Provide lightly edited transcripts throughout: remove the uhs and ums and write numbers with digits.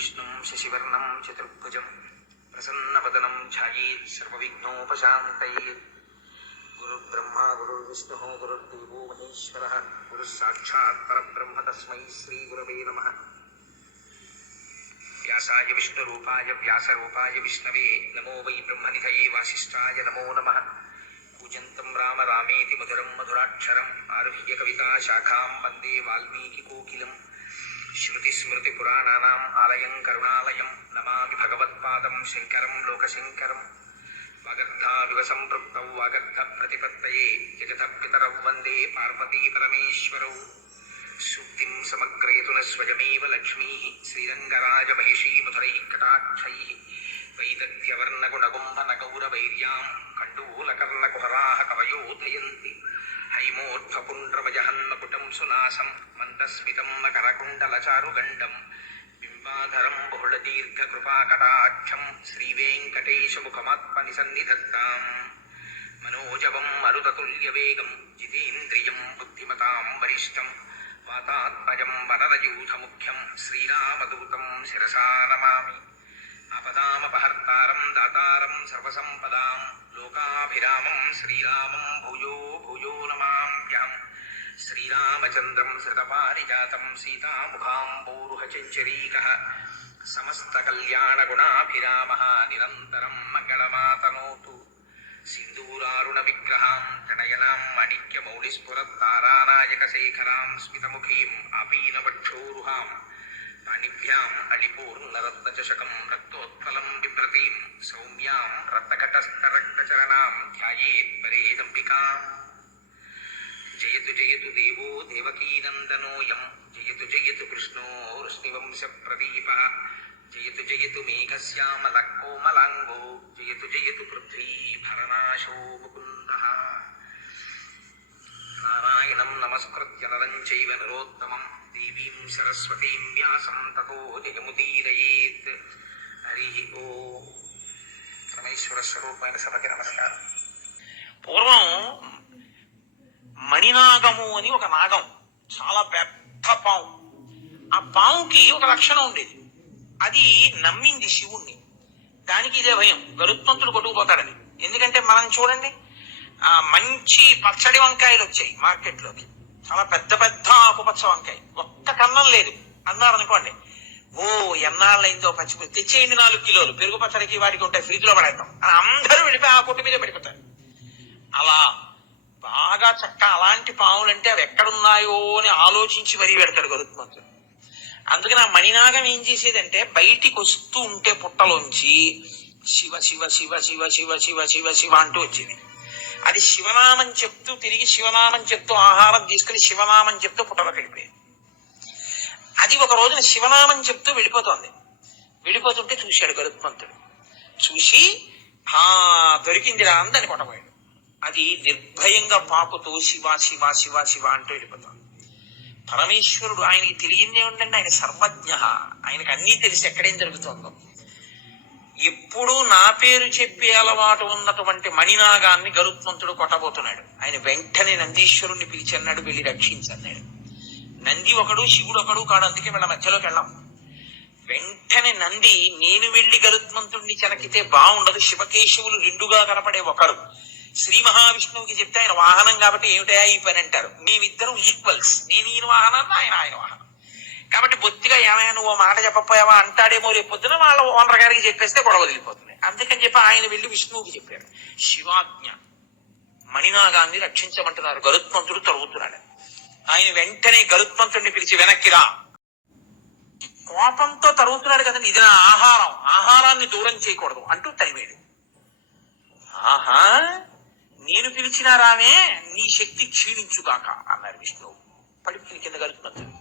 విష్ణుం శశివర్ణం చతుర్భుజం ప్రసన్నవదనం ఛాయేత్ సర్వవిఘ్నోపశాంతయేత్. గురుర్బ్రహ్మా గురుర్విష్ణుః గురుర్దేవో మహేశ్వరः గురుః సాక్షాత్ పరబ్రహ్మ తస్మై శ్రీగురవే నమః. వ్యాసాయ విష్ణురూపాయ వ్యాసరూపాయ విష్ణవే నమో వై బ్రహ్మనిధయే వాసిష్ఠాయ నమో నమః. పూజంతం రామ రామేతి మధురం మధురాక్షరం ఆరుహ్య కవితా శాఖాం వందే వాల్మీకి కోకిలం. శృతిస్మృతిపురాణానాం ఆలయం కరుణాలయం నమామి భగవత్పాదం శంకరం లోకశంకరం. వాగర్ధావివ సంపృక్తౌ వాగర్ధ ప్రతిపత్తయే జగతః పితరౌ వందే పార్వతీ పరమేశ్వరౌ. సూక్తిం సమగ్రయతున స్వయమేవ లక్ష్మీః శ్రీరంగరాజమహిషీ మధురైః కటాక్షైః. వైదగ్ధ్యవర్ణగుణగుంభనగౌరవైర్యాం కండూలకర్ణకుహరాः కవయోధయంతి. హైమోర్ధ్వపుండ్రమజహన్మకుటం సునాసం మందస్మితం మకరకుండలచారుగండం. బింబాధరం బహుళదీర్ఘకృపాకటాక్షం శ్రీవేంకటేశముఖమాత్మనిసన్నిధత్తాం. మనోజవం మరుతతుల్యవేగం జితేంద్రియం బుద్ధిమతాం వరిష్టం. వాతాత్మజం వరదయూథముఖ్యం శ్రీరామదూతం శిరసా నమామి. ఆపదామపహర్తారం దాతారం సర్వసంపదాం లోకాభిరామం శ్రీరామం భూయో భూయో నమామ్యహం. శ్రీరామచంద్రం శ్రితపారిజాతం సీతాముఖాంబోరుహచంచరీకః. సమస్తకల్యాణగుణాభిరామः నిరంతరం మంగళమాతనోతు. సింధూరారుణవిగ్రహాం ప్రణయనాం మాణిక్యమౌళిస్ఫురత్తారానాయకశేఖరాం స్మితముఖీం ఆపీనవక్షోరుహాం. పాణిభ్యాం అళిపూర్ణరత్నచషకం రక్తోత్పలం బిభ్రతీం సౌమ్యాం రత్నఘటస్థరక్తచరణాం ధ్యాయేత్ పరేదంబికాం. జయతు జయతు దేవో దేవకీనందనోయం జయతు జయతు కృష్ణో వృష్ణివంశప్రదీపః. జయతు జయతు మేఘశ్యామలకోమలాంగో జయతు జయతు పృథ్వీభరనాశో ముకుందః. నారాయణం నమస్కృత్య నరం చైవ నరోత్తమం దేవీం సరస్వతీం వ్యాసం తతో జయముదీరయేత్. హరి ఓం. పరమేశ్వర స్వరూపమైన సభకి నమస్కారం. పూర్వం మణినాగము అని ఒక నాగం, చాలా పెద్ద పాము. ఆ పాముకి ఒక లక్షణం ఉండేది, అది నమ్మింది శివుణ్ణి. దానికి ఇదే భయం, గరుత్మంతుడు కొట్టుకుపోతాడని. ఎందుకంటే మనం చూడండి, మంచి పచ్చడి వంకాయలు వచ్చాయి మార్కెట్లోకి, చాలా పెద్ద పెద్ద ఆకుపచ్చ వంకాయ, ఒక్క కన్నం లేదు అన్నారు అనుకోండి, ఓ ఎన్నాళ్ళైందో పచ్చిపోయి తెచ్చేయండి 4 కిలోలు పెరుగు పచ్చడికి వాటికి ఉంటాయి, ఫ్రిడ్జ్ లో పడేద్దాం అని అందరూ వెళ్ళిపోయి ఆ కొట్టు మీద పడిపోతారు. అలా బాగా చక్క అలాంటి పాములంటే అవి ఎక్కడున్నాయో అని ఆలోచించి మరీ పెడతాడు గరుత్మంతుడు. అందుకని ఆ మణినాగం ఏం చేసేదంటే, బయటికి వస్తూ ఉంటే పుట్టలోంచి శివ శివ శివ శివ శివ శివ శివ శివ అంటూ వచ్చేది. అది శివనామం చెప్తూ తిరిగి శివనామం చెప్తూ ఆహారం తీసుకుని శివనామం చెప్తూ పుట్టలోకి వెళ్ళిపోయేది. అది ఒక రోజున శివనామం చెప్తూ వెళ్ళిపోతోంది. వెళ్ళిపోతుంటే చూశాడు గరుత్మంతుడు. చూసి దొరికిందిరా అందని కొట్టబోయాడు. అది నిర్భయంగా పాకుతూ శివ శివ శివ శివ అంటూ వెళ్ళిపోతాడు. పరమేశ్వరుడు, ఆయనకి తెలియదే ఉండండి, ఆయన సర్వజ్ఞ, ఆయనకు అన్నీ తెలిసి ఎక్కడేం జరుగుతుందో. ఎప్పుడూ నా పేరు చెప్పే అలవాటు ఉన్నటువంటి మణినాగాన్ని గరుత్మంతుడు కొట్టబోతున్నాడు. ఆయన వెంటనే నందీశ్వరుణ్ణి పిలిచి అన్నాడు, వెళ్ళి రక్షించన్నాడు. నంది ఒకడు శివుడు ఒకడు కాడు, అందుకే వీళ్ళ మధ్యలోకి వెళ్ళాం. వెంటనే నంది, నేను వెళ్లి గరుత్మంతుడిని చెనకితే బాగుండదు, శివకేశవులు రెండుగా కనపడే ఒకరు. శ్రీ మహావిష్ణువుకి చెప్తే ఆయన వాహనం కాబట్టి ఏమిటయా ఈ పని అంటారు. మేమిద్దరం ఈక్వల్స్, నేను ఈయన వాహనాన్ని ఆయన వాహనం కాబట్టి బొత్తిగా ఏమైనా నువ్వు మాట చెప్పపోయావా అంటాడేమో, రేపు పొద్దున వాళ్ళ ఓనర్ గారికి చెప్పేస్తే గొడవ వదిలిపోతుంది. అందుకని చెప్పి ఆయన వెళ్ళి విష్ణువుకి చెప్పాడు. శివాజ్ఞ, మణినాగాన్ని రక్షించమంటున్నారు. గరుత్మంతుడు తరుగుతున్నాడు. ఆయన వెంటనే గరుత్మంతుడిని పిలిచి వెనక్కిరా. కోపంతో తరుగుతున్నాడు కదండి, ఇది నా ఆహారం, ఆహారాన్ని దూరం చేయకూడదు అంటూ తరిమేడు. ఆహా, నేను పిలిచినా రామే, నీ శక్తి క్షీణించుగాక అన్నారు విష్ణువు. పడిపోయిన కింద గరుత్మంతుడు.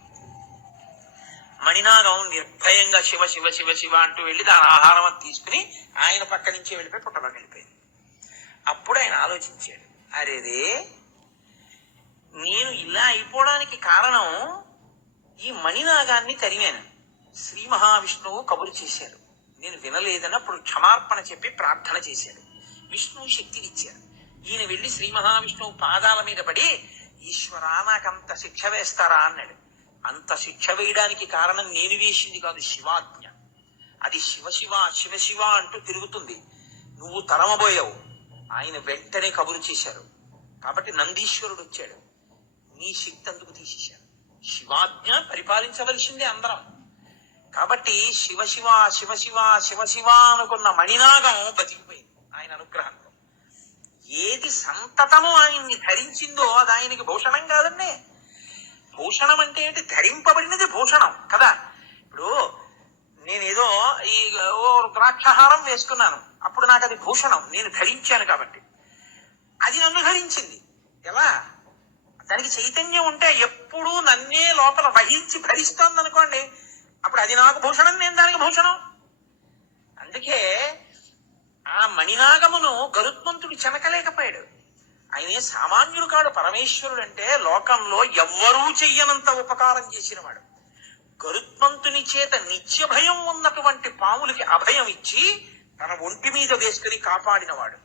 మణినాగం నిర్భయంగా శివ శివ శివ శివ అంటూ వెళ్ళి దాని ఆహారం అని తీసుకుని ఆయన పక్క నుంచి వెళ్ళిపోయి పుట్టలోకి వెళ్ళిపోయింది. అప్పుడు ఆయన ఆలోచించాడు, అరేరే, నేను ఇలా అయిపోవడానికి కారణం ఈ మణినాగాన్ని తరిమాను. శ్రీ మహావిష్ణువు కబురు చేశారు, నేను వినలేదన్నప్పుడు క్షమార్పణ చెప్పి ప్రార్థన చేశాడు. విష్ణువు శక్తినిచ్చారు. ఈయన వెళ్ళి శ్రీ మహావిష్ణువు పాదాల మీద పడి, ఈశ్వరా నాకంత శిక్ష వేస్తారా అన్నాడు. అంత శిక్ష వేయడానికి కారణం నేను వేసింది కాదు, శివాజ్ఞ. అది శివశివ శివశివ అంటూ తిరుగుతుంది. నువ్వు తరమబోయావు. ఆయన వెంటనే కబురు చేశారు. కాబట్టి నందీశ్వరుడు వచ్చాడు. నీ శక్తి అందుకు తీసేశారు. శివాజ్ఞ పరిపాలించవలసిందే అందరం. కాబట్టి శివశివ శివశివ శివశివ అనుకున్న మణినాగం బతికిపోయింది ఆయన అనుగ్రహంతో. ఏది సంతతము ఆయన్ని ధరించిందో అది ఆయనకి భూషణం కాదండి. భూషణం అంటే ఏంటి? ధరింపబడినది భూషణం కదా. ఇప్పుడు నేనేదో ఈ ద్రాక్షహారం వేసుకున్నాను, అప్పుడు నాకు అది భూషణం, నేను ధరించాను కాబట్టి. అది నన్ను ధరించింది. ఎలా? దానికి చైతన్యం ఉంటే ఎప్పుడూ నన్నే లోపల వహించి భరిస్తోంది అనుకోండి, అప్పుడు అది నాకు భూషణం, నేను దానికి భూషణం. అందుకే ఆ మణినాగమును గరుత్మంతుడు చెనకలేకపోయాడు. ఆయనే సామాన్యుడు కాడు. పరమేశ్వరుడు అంటే లోకంలో ఎవ్వరూ చెయ్యనంత ఉపకారం చేసినవాడు. గరుత్మంతుని చేత నిత్య భయం ఉన్నటువంటి పాములకి అభయం ఇచ్చి తన ఒంటి మీద వేసుకుని కాపాడినవాడు.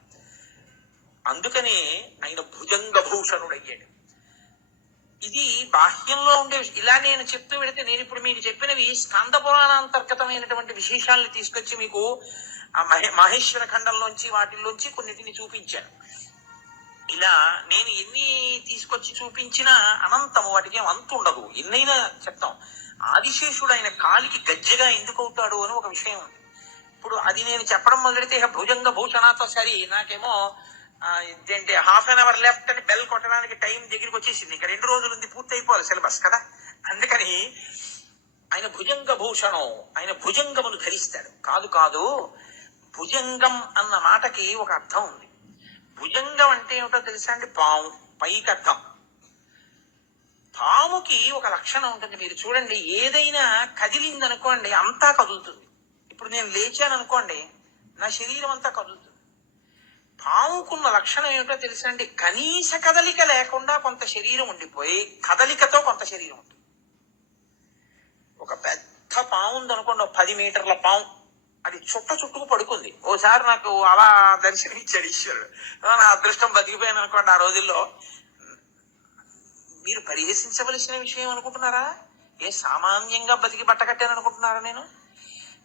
అందుకనే ఆయన భుజంగ భూషణుడయ్యాడు. ఇది బాహ్యంలో ఉండే ఇలా నేను చెప్తూ పెడితే, నేను ఇప్పుడు మీకు చెప్పినవి స్కంద పురాణాంతర్గతమైనటువంటి విశేషాలను తీసుకొచ్చి మీకు ఆ మహేశ్వర ఖండంలోంచి వాటిల్లోంచి కొన్నిటిని చూపించాను. ఇలా నేను ఎన్ని తీసుకొచ్చి చూపించినా అనంతము, వాటికి ఏం అంతు ఉండదు. ఎన్నైనా చెప్తాం. ఆదిశేషుడు ఆయన కాలికి గజ్జెగా ఎందుకు అవుతాడు అని ఒక విషయం ఉంది. ఇప్పుడు అది నేను చెప్పడం మొదలెడితే భుజంగ భూషణాతో సరి నాకేమో ఇదేంటి హాఫ్ అన్ అవర్ లెఫ్ట్ అని బెల్ కొట్టడానికి టైం దగ్గరికి వచ్చేసింది. ఇంకా 2 రోజులు ఉంది, పూర్తి అయిపోవాలి సిలబస్ కదా. అందుకని ఆయన భుజంగ భూషణం, ఆయన భుజంగమును ధరిస్తాడు. కాదు కాదు, భుజంగం అన్న మాటకి ఒక అర్థం ఉంది. భుజంగం అంటే ఏమిటో తెలుసా అండి? పాము, పైకి అర్థం. పాముకి ఒక లక్షణం ఉంటుంది. మీరు చూడండి, ఏదైనా కదిలిందనుకోండి అంతా కదులుతుంది. ఇప్పుడు నేను లేచాను అనుకోండి, నా శరీరం అంతా కదులుతుంది. పాముకున్న లక్షణం ఏమిటో తెలుసా అండి? కనీస కదలిక లేకుండా కొంత శరీరం ఉండిపోయి కదలికతో కొంత శరీరం ఉంటుంది. ఒక పెద్ద పాము ఉందనుకోండి, 10 మీటర్ల పాము, అది చుట్టుకు పడుకుంది. ఓసారి నాకు అలా దర్శనమిచ్చాడు ఈశ్వరుడు. నా అదృష్టం బతికిపోయాను అనుకోండి. ఆ రోజుల్లో మీరు పరిహసించవలసిన విషయం అనుకుంటున్నారా? ఏ సామాన్యంగా బతికి బట్టకట్టాను అనుకుంటున్నారా? నేను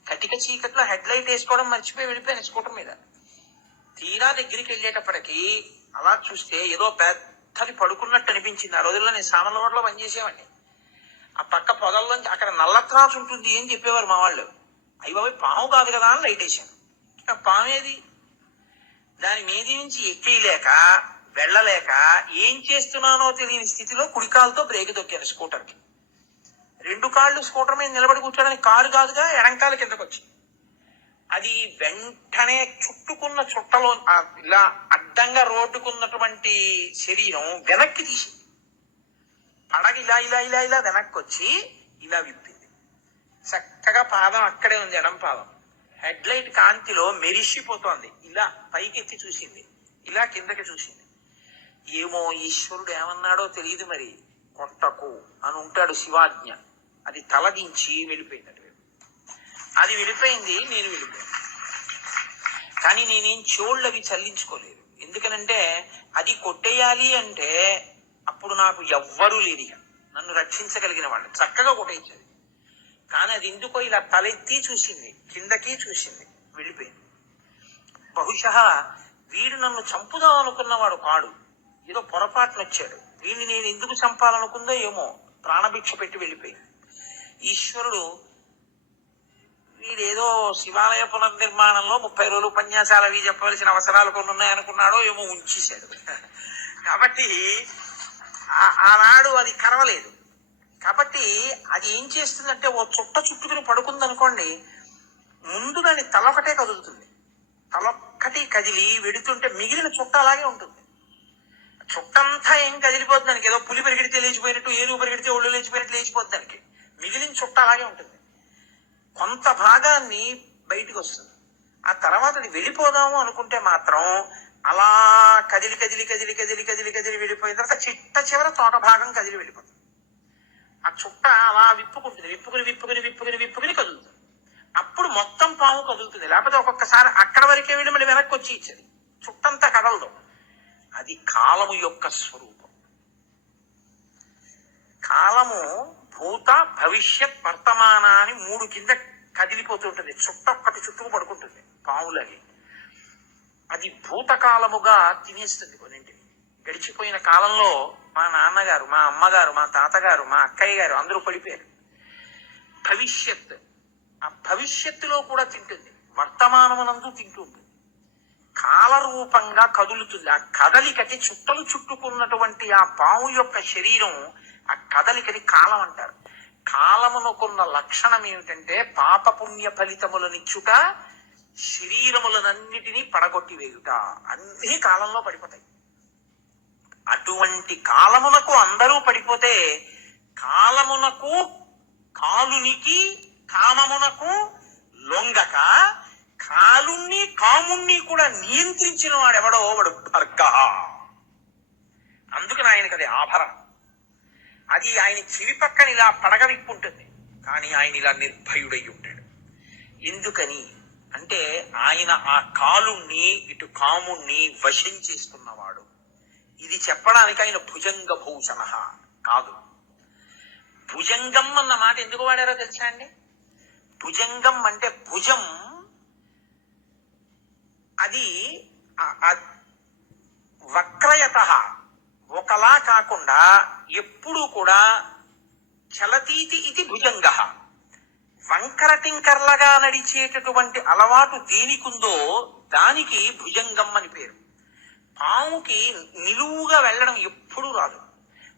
కటిక చీకట్లో హెడ్ లైట్ వేసుకోవడం మర్చిపోయి వెళ్ళిపోయాను స్కూటర్ మీద. తీరా దగ్గరికి వెళ్ళేటప్పటికి అలా చూస్తే ఏదో పెద్దది పడుకున్నట్టు అనిపించింది. ఆ రోజుల్లో నేను సామర్లవాడలో పనిచేసేవాడిని. ఆ పక్క పొదల్లోంచి అక్కడ నల్లత్రాసు ఉంటుంది అని చెప్పేవారు మా వాళ్ళు. అయ్యి బాబోయ్, పాము కాదు కదా అని లైట్ వేసాను. పాము ఏది? దాని మీది నుంచి ఎక్కేయలేక వెళ్ళలేక ఏం చేస్తున్నానో తెలియని స్థితిలో కుడికాలతో బ్రేక్ దొక్కాను స్కూటర్కి. 2 కాళ్ళు స్కూటర్ మీద నిలబడి కూర్చోడానికి కారు కాదుగా, ఎడంకాల కిందకు వచ్చి అది వెంటనే చుట్టుకున్న చుట్టలో ఇలా అడ్డంగా రోడ్డుకున్నటువంటి శరీరం వెనక్కి తీసింది. పడగ ఇలా ఇలా ఇలా ఇలా వెనక్కి వచ్చి ఇలా విప్పింది. చక్కగా పాదం అక్కడే ఉంది, ఎడం పాదం. హెడ్ లైట్ కాంతిలో మెరిసిపోతోంది. ఇలా పైకెత్తి చూసింది, ఇలా కిందకి చూసింది. ఏమో ఈశ్వరుడు ఏమన్నాడో తెలియదు మరి. కొట్టకు అని ఉంటాడు శివాజ్ఞ. అది తలదించి వెళ్ళిపోయింది. అది వెళ్ళిపోయింది, నేను వెళ్ళిపోయాను. కానీ నేనేం చోళ్ళవి చల్లించుకోలేదు. ఎందుకనంటే అది కొట్టేయాలి అంటే అప్పుడు నాకు ఎవ్వరూ లేరు, నన్ను రక్షించగలిగిన వాళ్ళు. చక్కగా కొట్టేయించారు. కానీ అది ఎందుకో ఇలా తలెత్తి చూసింది, కిందకి చూసింది, వెళ్ళిపోయింది. బహుశా వీడు నన్ను చంపుదాం అనుకున్నవాడు కాడు, ఏదో పొరపాటున వచ్చాడు. వీడిని నేను ఎందుకు చంపాలనుకుందో ఏమో, ప్రాణభిక్ష పెట్టి వెళ్ళిపోయింది. ఈశ్వరుడు వీడేదో శివాలయ పునర్నిర్మాణంలో 30 రోజులు ఉపన్యాసాలు అవి చెప్పవలసిన అవసరాలు కొన్ని ఉన్నాయనుకున్నాడో ఏమో, ఉంచేశాడు. కాబట్టి ఆనాడు అది కరవలేదు. కాబట్టి అది ఏం చేస్తుందంటే, ఓ చుట్టుకుని పడుకుందనుకోండి, ముందు దాని తల ఒకటే కదులుతుంది. తలొక్కటి కదిలి వెడుతుంటే మిగిలిన చుట్ట అలాగే ఉంటుంది. చుట్టంతా ఏం కదిలిపోతుంది దానికి. ఏదో పులి పరిగెడితే లేచిపోయినట్టు, ఏనుగు పరిగెడితే ఒళ్ళు లేచిపోయినట్టు లేచిపోతుంది దానికి. మిగిలిన చుట్ట అలాగే ఉంటుంది. కొంత భాగాన్ని బయటికి వస్తుంది. ఆ తర్వాత అది వెళ్ళిపోదాము అనుకుంటే మాత్రం అలా కదిలి కదిలి కదిలి కదిలి కదిలి కదిలి వెళ్ళిపోయిన తర్వాత చిట్ట చివర తోట భాగం కదిలి వెళ్ళిపోతుంది. ఆ చుట్ట అలా విప్పుకుంటుంది, విప్పుకుని విప్పుకుని విప్పుకుని విప్పుకుని కదులుతుంది. అప్పుడు మొత్తం పాము కదులుతుంది. లేకపోతే ఒక్కొక్కసారి అక్కడ వరకే వెళ్ళి మళ్ళీ వెనక్కి వచ్చి ఇచ్చేది. చుట్టంతా కదలదు. అది కాలము యొక్క స్వరూపం. కాలము భూత భవిష్యత్ వర్తమానాన్ని 3 కింద కదిలిపోతుంటుంది, చుట్టొక్కటి చుట్టుకు పడుకుంటుంది పావులకి. అది భూతకాలముగా తినేస్తుంది కొన్నింటిని. గడిచిపోయిన కాలంలో మా నాన్నగారు, మా అమ్మగారు, మా తాతగారు, మా అక్కయ్య గారు అందరూ పడిపోయారు. భవిష్యత్, ఆ భవిష్యత్తులో కూడా తింటుంది, వర్తమానమునందు తింటుంది, కాలరూపంగా కదులుతుంది. ఆ కదలికటి చుట్టలు చుట్టుకున్నటువంటి ఆ పాము యొక్క శరీరం, ఆ కదలికని కాలం అంటారు. కాలమునకున్న లక్షణం ఏమిటంటే పాపపుణ్య ఫలితములనిచ్చుట, శరీరములనన్నిటినీ పడగొట్టి వేయుట. అన్ని కాలంలో పడిపోతాయి. అటువంటి కాలమునకు అందరూ పడిపోతే కాలమునకు, కాలునికి, కామమునకు లొంగక కాలుణ్ణి కాముణ్ణి కూడా నియంత్రించిన వాడెవడో వాడు భర్గ. అందుకని ఆయనకు అది ఆభరణం. అది ఆయన చెవి పక్కన ఇలా పడగ విప్పుంటుంది, కానీ ఆయన ఇలా నిర్భయుడై ఉంటాడు. ఎందుకని అంటే ఆయన ఆ కాలుణ్ణి ఇటు కాముణ్ణి వశం చేసుకున్నవాడు. ఇది చెప్పడానికి ఆయన భుజంగ భూషణ కాదు. భుజంగం అన్న మాట ఎందుకు వాడారో తెలుసా అండి? భుజంగం అంటే భుజం, అది వక్రయత, ఒకలా కాకుండా ఎప్పుడూ కూడా చలతీతి ఇది భుజంగ. వంకర టింకర్లగా నడిచేటటువంటి అలవాటు దేనికుందో దానికి భుజంగం అని పేరు. పాముకి నిలువుగా వెళ్ళడం ఎప్పుడూ రాదు.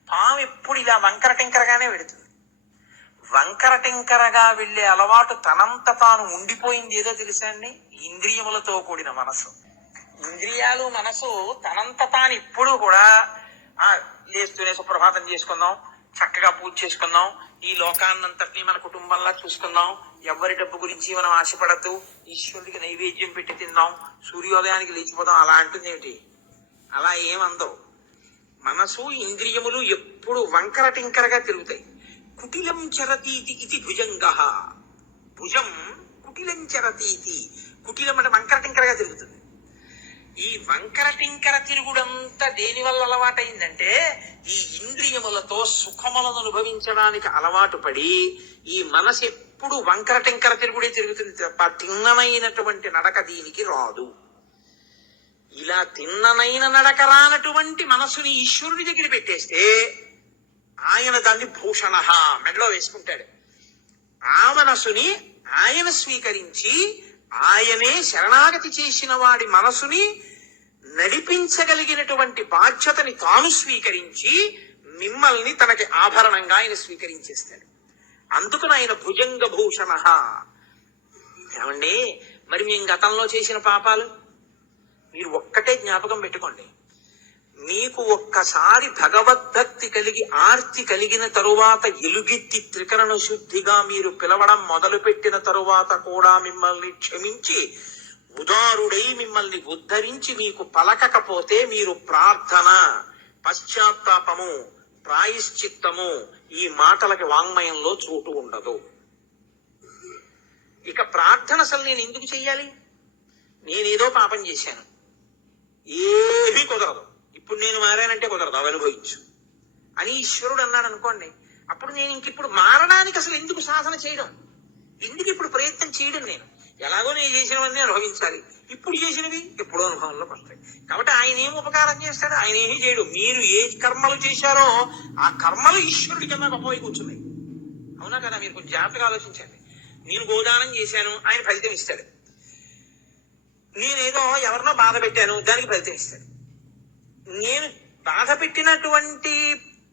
పాము ఎప్పుడు ఇలా వంకర టింకరగానే వెడుతుంది. వంకర టింకరగా వెళ్లే అలవాటు తనంత తాను ఉండిపోయింది ఏదో తెలుసా అండి? ఇంద్రియములతో కూడిన మనసు. ఇంద్రియాలు, మనసు తనంత తాను ఇప్పుడు కూడా లేస్తూనే సుప్రభాతం చేసుకుందాం, చక్కగా పూజ చేసుకుందాం, ఈ లోకాన్నంతటినీ మన కుటుంబంలా చూసుకుందాం, ఎవరి డబ్బు గురించి మనం ఆశపడద్దు, ఈశ్వరుడికి నైవేద్యం పెట్టి తిందాం, సూర్యోదయానికి లేచిపోదాం, అలా అంటుందేమిటి? అలా ఏమందవు. మనసు, ఇంద్రియములు ఎప్పుడు వంకర టింకరగా తిరుగుతాయి. కుటిలం చరతీతి ఇది భుజంగ. భుజం కుటిలం చరతీతి. కుటిలం అంటే వంకర టింకరగా తిరుగుతుంది. ఈ వంకర టింకర తిరుగుడంతా దేని వల్ల అలవాటైందంటే ఈ ఇంద్రియములతో సుఖములను అనుభవించడానికి అలవాటు పడి ఈ మనసు ఎప్పుడు వంకర టింకర తిరుగుడే తిరుగుతుంది తప్ప తిన్ననైనటువంటి నడక దీనికి రాదు. ఇలా తిన్ననైన నడక రానటువంటి మనసుని ఈశ్వరుడి దగ్గర పెట్టేస్తే ఆయన దాన్ని భూషణ మెడలో వేసుకుంటాడు. ఆ మనసుని ఆయన స్వీకరించి ఆయనే శరణాగతి చేసిన వాడి మనసుని నడిపించగలిగినటువంటి బాధ్యతని తాను స్వీకరించి మిమ్మల్ని తనకి ఆభరణంగా ఆయన స్వీకరించేస్తాడు. అందుకని ఆయన భుజంగ భూషణ. ఏమండి, మరి మేము గతంలో చేసిన పాపాలు మీరు ఒక్కటే జ్ఞాపకం పెట్టుకోండి. మీకు ఒక్కసారి భగవద్భక్తి కలిగి ఆర్తి కలిగిన తరువాత ఎలుగెత్తి త్రికరణ శుద్ధిగా మీరు పిలవడం మొదలుపెట్టిన తరువాత కూడా మిమ్మల్ని క్షమించి ఉదారుడై మిమ్మల్ని ఉద్ధరించి మీకు పలకకపోతే మీరు ప్రార్థన, పశ్చాత్తాపము, ప్రాయశ్చిత్తము ఈ మాటలకి వాంగ్మయంలో చోటు ఉండదు. ఇక ప్రార్థన అసలు నేను ఎందుకు చెయ్యాలి? నేనేదో పాపం చేశాను, ఏమీ కుదరదు, ఇప్పుడు నేను మారానంటే కుదరదు, అవి అనుభవించు అని ఈశ్వరుడు అన్నాడు అనుకోండి. అప్పుడు నేను ఇంకిప్పుడు మారడానికి అసలు ఎందుకు సాధన చేయడం, ఎందుకు ఇప్పుడు ప్రయత్నం చేయడం? నేను ఎలాగో నేను చేసినవన్నీ అనుభవించాలి, ఇప్పుడు చేసినవి ఎప్పుడో అనుభవంలోకి వస్తాయి. కాబట్టి ఆయన ఏం ఉపకారం చేస్తాడు? ఆయన ఏమీ చేయడు. మీరు ఏ కర్మలు చేశారో ఆ కర్మలు ఈశ్వరుడి కింద గొప్పవై కూర్చున్నాయి. అవునా కదా? మీరు కొంచెం జాగ్రత్తగా ఆలోచించండి. నేను గోదానం చేశాను, ఆయన ఫలితం ఇస్తాడు. నేనేదో ఎవరినో బాధ పెట్టాను, దానికి ఫలితం ఇస్తాడు. నేను బాధ పెట్టినటువంటి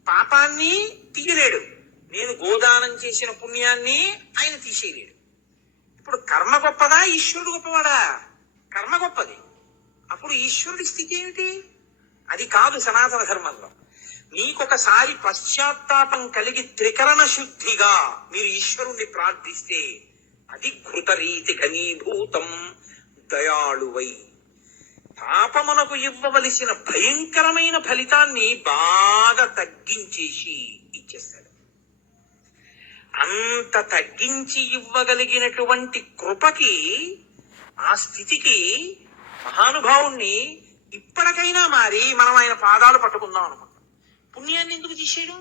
పాపాన్ని తీయలేడు, నేను గోదానం చేసిన పుణ్యాన్ని ఆయన తీసేయలేడు. ఇప్పుడు కర్మ గొప్పదా, ఈశ్వరుడు గొప్పవాడా? కర్మ గొప్పది. అప్పుడు ఈశ్వరుడి స్థితి ఏమిటి? అది కాదు సనాతన ధర్మంలో. మీకొకసారి పశ్చాత్తాపం కలిగి త్రికరణ శుద్ధిగా మీరు ఈశ్వరుణ్ణి ప్రార్థిస్తే అది ఘృతరీతి ఘనీభూతం దయాళువై పాపమునకు ఇవ్వవలసిన భయంకరమైన ఫలితాన్ని బాగా తగ్గించేసి ఇచ్చేస్తాడు. అంత తగ్గించి ఇవ్వగలిగినటువంటి కృపకి, ఆ స్థితికి మహానుభావుణ్ణి ఇప్పటికైనా మారి మనం ఆయన పాదాలు పట్టుకుందాం అనుకుంటాం. పుణ్యాన్ని ఎందుకు తీసేయడం?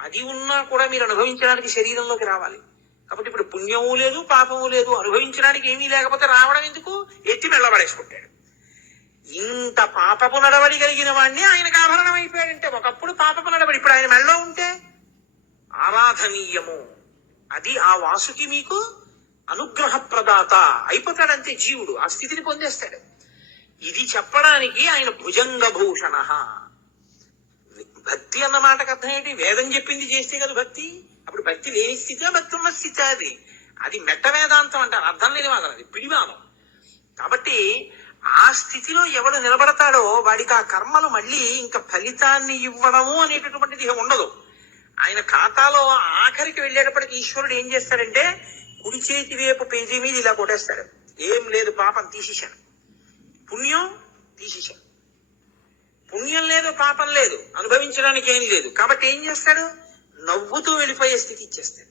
అది ఉన్నా కూడా మీరు అనుభవించడానికి శరీరంలోకి రావాలి. కాబట్టి ఇప్పుడు పుణ్యము లేదు పాపము లేదు, అనుభవించడానికి ఏమీ లేకపోతే రావడం ఎందుకు, ఎత్తి మెళ్ళబడేసుకుంటాడు. ఇంత పాపపు నడవడి కలిగిన వాడిని ఆయనకు ఆభరణం అయిపోయాడంటే, ఒకప్పుడు పాపపు నడవడి, ఇప్పుడు ఆయన మెళ్ళలో ఉంటే ఆరాధనీయము. అది ఆ వాసుకి మీకు అనుగ్రహ ప్రదాత అయిపోతాడంతే జీవుడు, ఆ స్థితిని పొందేస్తాడు. ఇది చెప్పడానికి ఆయన భుజంగభూషణ. భక్తి అన్న మాటకు అర్థం ఏంటి, వేదం చెప్పింది చేస్తే కదా భక్తి. అప్పుడు భక్తి లేని స్థితి భక్తి ఉన్న స్థితి, అది మెట్ట వేదాంతం అంటారు, అర్థం లేని వాదం, అది పిడివాదం. కాబట్టి ఆ స్థితిలో ఎవడు నిలబడతాడో వాడికి ఆ కర్మలు మళ్ళీ ఇంకా ఫలితాన్ని ఇవ్వడము అనేటటువంటిది ఉండదు. ఆయన ఖాతాలో ఆఖరికి వెళ్ళేటప్పటికి ఈశ్వరుడు ఏం చేస్తాడంటే కుడి చేతి వైపు పేజీ మీద ఇలా కొట్టేస్తాడు, ఏం లేదు పాపం తీసేశాను, పుణ్యం తీసేశాను. పుణ్యం లేదు పాపం లేదు, అనుభవించడానికి ఏం లేదు. కాబట్టి ఏం చేస్తాడు, నవ్వుతూ వెళ్ళిపోయే స్థితి ఇచ్చేస్తాడు.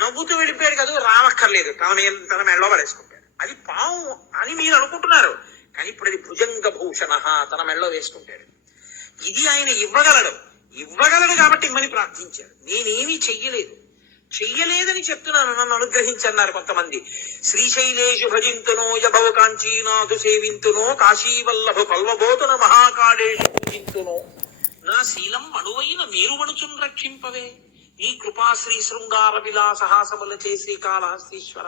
నవ్వుతూ వెళ్ళిపోయాడు కదా, రావక్కర్లేదు, తన మెళ్ళలో పడేసుకుంటాడు. అది పాము అని మీరు అనుకుంటున్నారు, కానీ ఇప్పుడు అది భుజంగ భూషణ, తన మెళ్ళలో వేసుకుంటాడు. ఇది ఆయన ఇవ్వగలడు కాబట్టి ఇమ్మని ప్రార్థించారు. నేనేమీ చెయ్యలేదని చెప్తున్నాను, నన్ను అనుగ్రహించన్నారు కొంతమంది. శ్రీశైలేషు భజింతునో యభవ కాంచీనాథు సేవింతునో కాశీవల్లభ కల్వబోతున మహాకాళేషు పూజింతునో నా శీలం అణువైన మేరువణుచున్ రక్షింపవే నీ కృపాశ్రీ శృంగార విలాసహాసముల చేసి కాళహస్తీశ్వర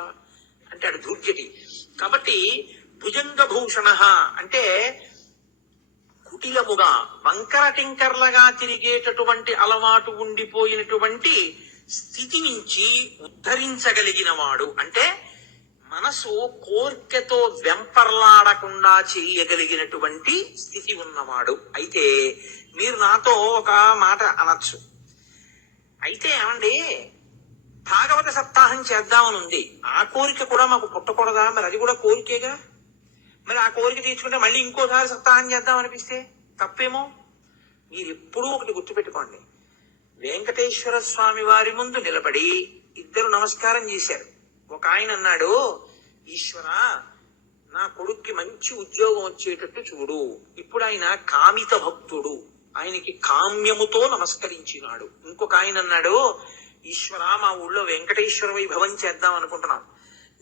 అంటాడు ధూర్జటి. కాబట్టి భుజంగభూషణ అంటే కుటిలముగా వంకర టింకర్లగా తిరిగేటటువంటి అలవాటు ఉండిపోయినటువంటి స్థితి నుంచి ఉద్ధరించగలిగిన వాడు. అంటే మనసు కోర్కెతో వెంపర్లాడకుండా చేయగలిగినటువంటి స్థితి ఉన్నవాడు. అయితే మీరు నాతో ఒక మాట అనొచ్చు, అయితే ఏమండి భాగవత సప్తాహం చేద్దామని ఉంది, ఆ కోరిక కూడా మాకు పుట్టకూడదా? మరి అది కూడా కోరికేగా, మరి ఆ కోరిక తీర్చుకుంటే మళ్ళీ ఇంకోసారి సప్తాహం చేద్దాం అనిపిస్తే తప్పేమో. మీరు ఎప్పుడూ ఒకటి గుర్తుపెట్టుకోండి, వెంకటేశ్వర స్వామి వారి ముందు నిలబడి ఇద్దరు నమస్కారం చేశారు. ఒక ఆయన అన్నాడు, ఈశ్వర నా కొడుక్కి మంచి ఉద్యోగం వచ్చేటట్టు చూడు. ఇప్పుడు ఆయన కామిత భక్తుడు, ఆయనకి కామ్యముతో నమస్కరించినాడు. ఇంకొక ఆయన అన్నాడు, ఈశ్వర మా ఊళ్ళో వెంకటేశ్వర వైభవం చేద్దాం అనుకుంటున్నాం,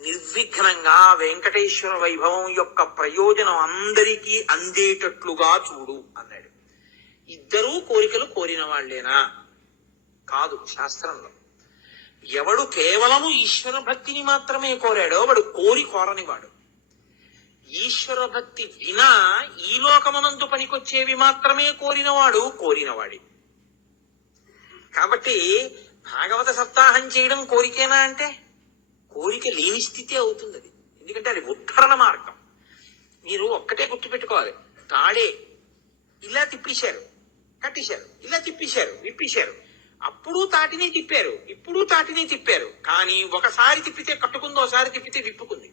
నిర్విఘ్నంగా వెంకటేశ్వర వైభవం యొక్క ప్రయోజనం అందరికీ అందేటట్లుగా చూడు అన్నాడు. ఇద్దరూ కోరికలు కోరిన వాళ్లేనా? కాదు. శాస్త్రంలో ఎవడు కేవలము ఈశ్వర భక్తిని మాత్రమే కోరాడో వాడు కోరనివాడు. ఈశ్వర భక్తి వినా ఈ లోకమునందు పనికొచ్చేవి మాత్రమే కోరినవాడి. కాబట్టి భాగవత సప్తాహం చేయడం కోరికేనా అంటే కోరిక లేని స్థితి అవుతుంది అది. ఎందుకంటే అది ఉద్ధరణ మార్గం. మీరు ఒక్కటే గుర్తుపెట్టుకోవాలి, తాడే ఇలా తిప్పేశారు, కట్టేశారు, ఇలా తిప్పేశారు, విప్పేశారు, అప్పుడు తాటినే తిప్పారు, ఇప్పుడు తాటినే తిప్పారు. కానీ ఒకసారి తిప్పితే కట్టుకుంది, ఒకసారి తిప్పితే విప్పుకుంది.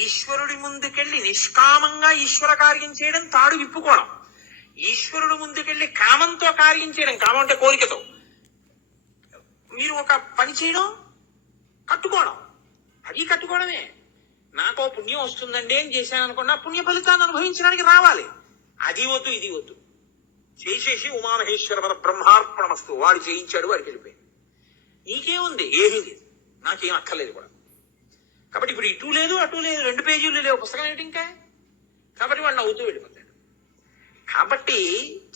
ఈశ్వరుడి ముందుకెళ్ళి నిష్కామంగా ఈశ్వర కార్యం చేయడం తాడు విప్పుకోవడం, ఈశ్వరుడు ముందుకెళ్ళి కామంతో కార్యం చేయడం, కామం అంటే కోరికతో మీరు ఒక పని చేయడం, కట్టుకోవడం, అది కట్టుకోవడమే. నాకో పుణ్యం వస్తుందండి అని చేశాను అనుకున్నా, పుణ్య ఫలితాన్ని అనుభవించడానికి రావాలి. అది వద్దు ఇది వద్దు, చేసేసి ఉమామహేశ్వర బ్రహ్మార్పణమస్తు, వాడు చేయించాడు, వాడికి వెళ్ళిపోయింది. నీకేముంది? ఏమీ లేదు, నాకేం అక్కర్లేదు కూడా. కాబట్టి ఇప్పుడు ఇటు లేదు అటు లేదు, 2 పేజీలు లేవు, పుస్తకం ఏంటి ఇంకా. కాబట్టి వాడు నవ్వుతూ వెళ్ళిపోతాడు. కాబట్టి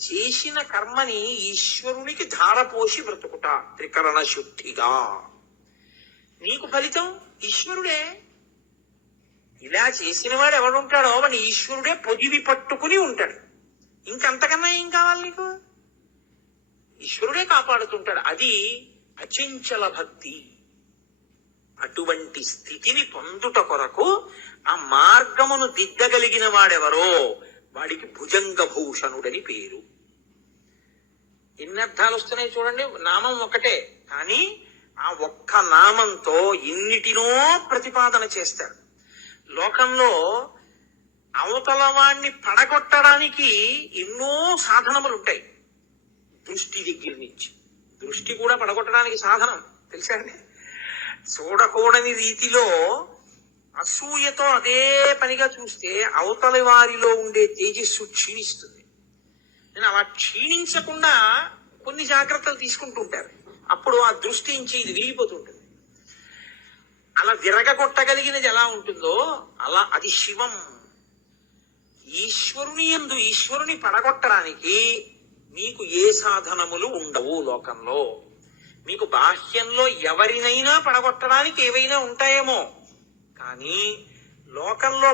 చేసిన కర్మని ఈశ్వరునికి ధారపోసి బ్రతుకుట త్రికరణ శుద్ధిగా. నీకు ఫలితం ఈశ్వరుడే. ఇలా చేసిన వాడు ఎవడుంటాడో వాడిని ఈశ్వరుడే పొదివి పట్టుకుని ఉంటాడు. ఇంకంతకన్నా ఏం కావాలి నీకు? ఈశ్వరుడే కాపాడుతుంటాడు. అది అచంచల భక్తి. అటువంటి స్థితిని పొందుట కొరకు ఆ మార్గమును దిద్దగలిగిన వాడెవరో వాడికి భుజంగభూషణుడని పేరు. ఎన్ని అర్థాలు వస్తున్నాయి చూడండి. నామం ఒకటే, కానీ ఆ ఒక్క నామంతో ఎన్నిటినో ప్రతిపాదన చేస్తారు. లోకంలో అవతల వాణ్ణి పడగొట్టడానికి ఎన్నో సాధనములు ఉంటాయి. దృష్టి దగ్గర నుంచి, దృష్టి కూడా పడగొట్టడానికి సాధనం తెలుసా అండి. చూడకూడని రీతిలో అసూయతో అదే పనిగా చూస్తే అవతలి వారిలో ఉండే తేజస్సు క్షీణిస్తుంది. నేను అలా క్షీణించకుండా కొన్ని జాగ్రత్తలు తీసుకుంటుంటారు. అప్పుడు ఆ దృష్టి నుంచి ఇది విరిగిపోతుంటుంది. అలా విరగగొట్టగలిగినది ఎలా ఉంటుందో అలా అది శివం. ఈశ్వరుని పడగొట్టడానికి మీకు ఏ సాధనములు ఉండవు లోకంలో. మీకు బాహ్యంలో ఎవరినైనా పడగొట్టడానికి ఏవైనా ఉంటాయేమో, కానీ లోకంలో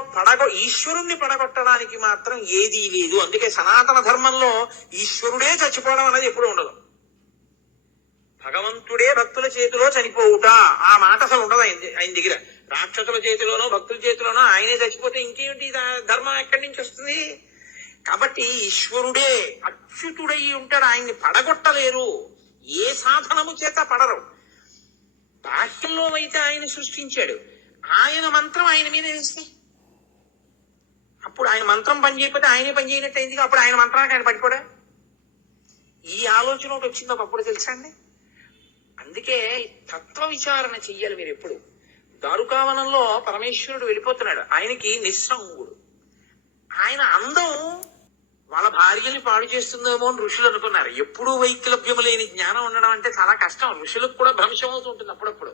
ఈశ్వరుణ్ణి పడగొట్టడానికి మాత్రం ఏదీ లేదు. అందుకే సనాతన ధర్మంలో ఈశ్వరుడే చచ్చిపోవడం అనేది ఎప్పుడు ఉండదు. భగవంతుడే భక్తుల చేతిలో చనిపోవుట ఆ మాట అసలు ఉండదు ఆయన దగ్గర. రాక్షసుల చేతిలోనో భక్తుల చేతిలోనో ఆయనే చచ్చిపోతే ఇంకేమిటి ధర్మం ఎక్కడి నుంచి వస్తుంది? కాబట్టి ఈశ్వరుడే అచ్యుతుడై ఉంటాడు, ఆయన్ని పడగొట్టలేరు. ఏ సాధనము చేత పడరు. బాహ్యంలో అయితే ఆయన సృష్టించాడు, ఆయన మంత్రం ఆయన మీద వేస్తే అప్పుడు ఆయన మంత్రం పని చేయకపోతే ఆయనే పని చేయనట్టు అయింది. అప్పుడు ఆయన మంత్రానికి ఆయన పడిపోడా? ఈ ఆలోచన ఒకటి వచ్చింది ఒకప్పుడు, తెలుసా అండి. అందుకే తత్వ విచారణ చెయ్యాలి మీరు ఎప్పుడు. దారుకావనంలో పరమేశ్వరుడు వెళ్ళిపోతున్నాడు, ఆయనకి నిస్సంగుడు. ఆయన అందం వాళ్ళ భార్యని పాడు చేస్తుందేమో అని ఋషులు అనుకున్నారు. ఎప్పుడూ వైకల్యము లేని జ్ఞానం ఉండడం అంటే చాలా కష్టం. ఋషులకు కూడా భ్రంశం అవుతూ ఉంటుంది అప్పుడప్పుడు.